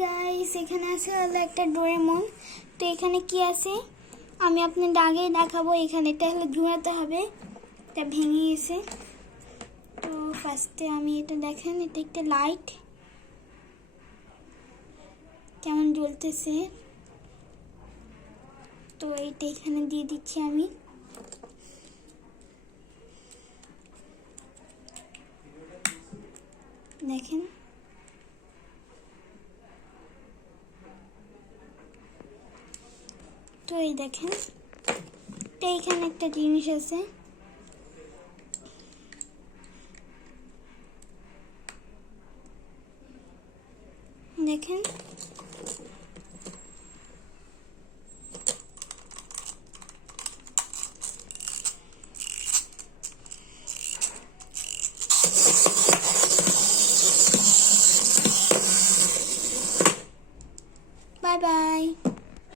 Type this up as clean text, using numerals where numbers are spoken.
Guys, এখানে আছে হলো একটা ডোরেমন। তো এখানে কি আছে আমি আপনাদের আগেই দেখাবো। এখানে এটা হলো ঘুরাতে হবে, এটা ভেঙে গেছে। তো ফার্স্টে আমি এটা দেখেন, এটা একটা লাইট কেমন জ্বলতেছে। তো এইটা এখানে দিয়ে দিচ্ছি আমি। দেখেন তো এই দেখেন, তো এইখানে একটা জিনিস আছে, দেখেন। Bye bye.